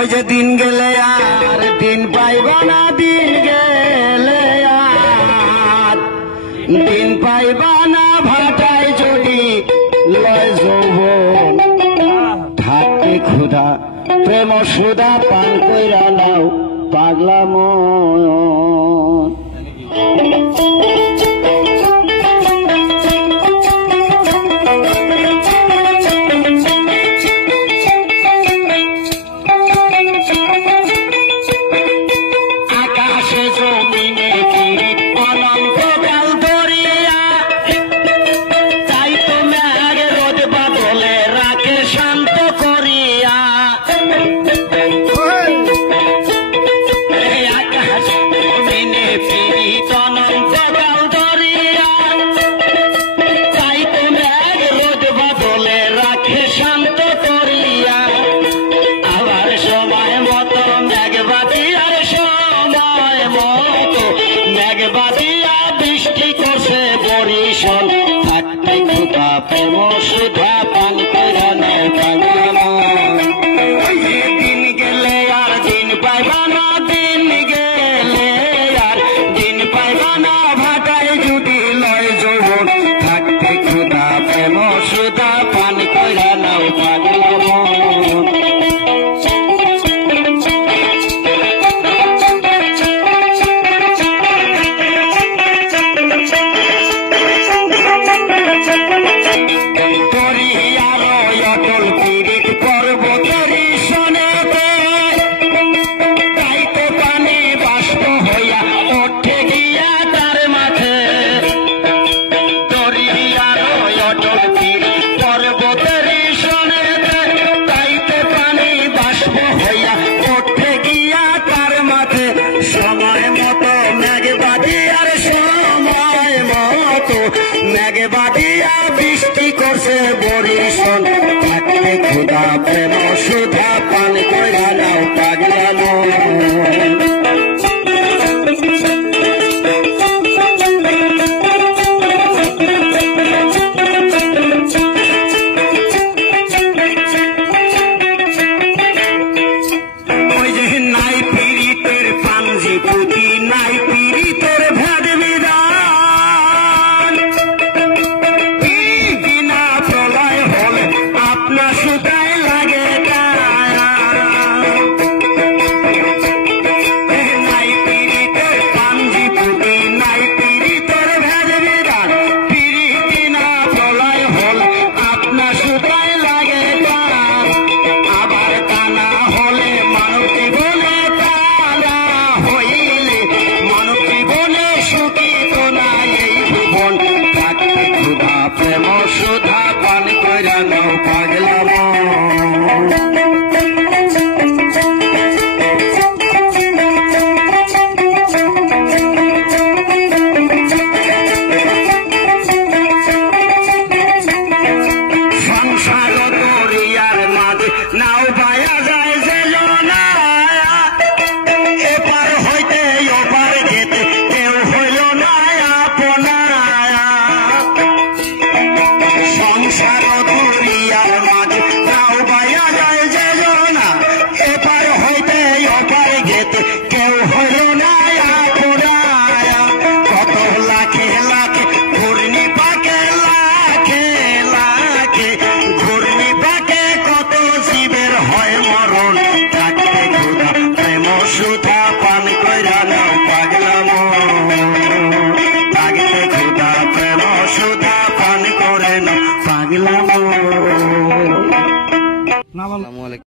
ওই যে দিন গেলে আর দিন পাইবা না, দিন গেলে আর দিন পাইবা না, ভাটায় যদি লয় যৌবন থাকতে ক্ষুধা প্রেম সুধা পান কইরা নাও পাগলা মন। প্রেম সুধা পান কইরা নাও পাগলা মন। দিন গেলে আর দিন পাইবা না, দিন গেলে আর দিন পাইবা না, ভাটায় যদি লয় যৌবন থাকতে ক্ষুধা প্রেম সুধা পান কইরা নাও পাগলা মন। মেঘবাদিয়া বৃষ্টি করছে বরিশন থাকতে ক্ষুধা প্রেম সুধা পান কইরা নাও পাগলা মন। ওই যে নাই পীড়িতের পাঞ্জি পুঁতি, নাই পীড়িতের ভাদ বিধান, বিনা প্রলয় হলে আপনার সুতায় লাগে নাই পীড়িতের পাঞ্জি পুঁতি, নাই পীড়িতের ভাদ বিধান, পীড়িতি না প্রলয় হলে আপনার সুতায় লাগে আবার কানা হলে মানব জীবনে তারা হইলে মানব জীবনে সুখী তো নাই এই ভুবন থাকতে ক্ষুধা প্রেম সুধা পান কইরা নাও পাগলা মন। সংসার দরিয়ার মাঝে নাও বায়া যায় যে না, এপার হইতে ওপার যেতে কেউ হইল না আপনারা। সংসার দরিয়ার মাঝে নাও বায়া যায় যে না, এপার হইতে ওপার যেতে কেউ হইল না আপনারা। কত লাখে লাখে ঘূর্ণি পাকে, লাখে লাখে ঘূর্ণি পাকে, কত জীবের হয় মরণ থাকতে ক্ষুধা প্রেম সুধা পান কইরা নাও পাগলা মন। থাকতে ক্ষুধা প্রেম সুধা পান করে নাও পাগলা মন।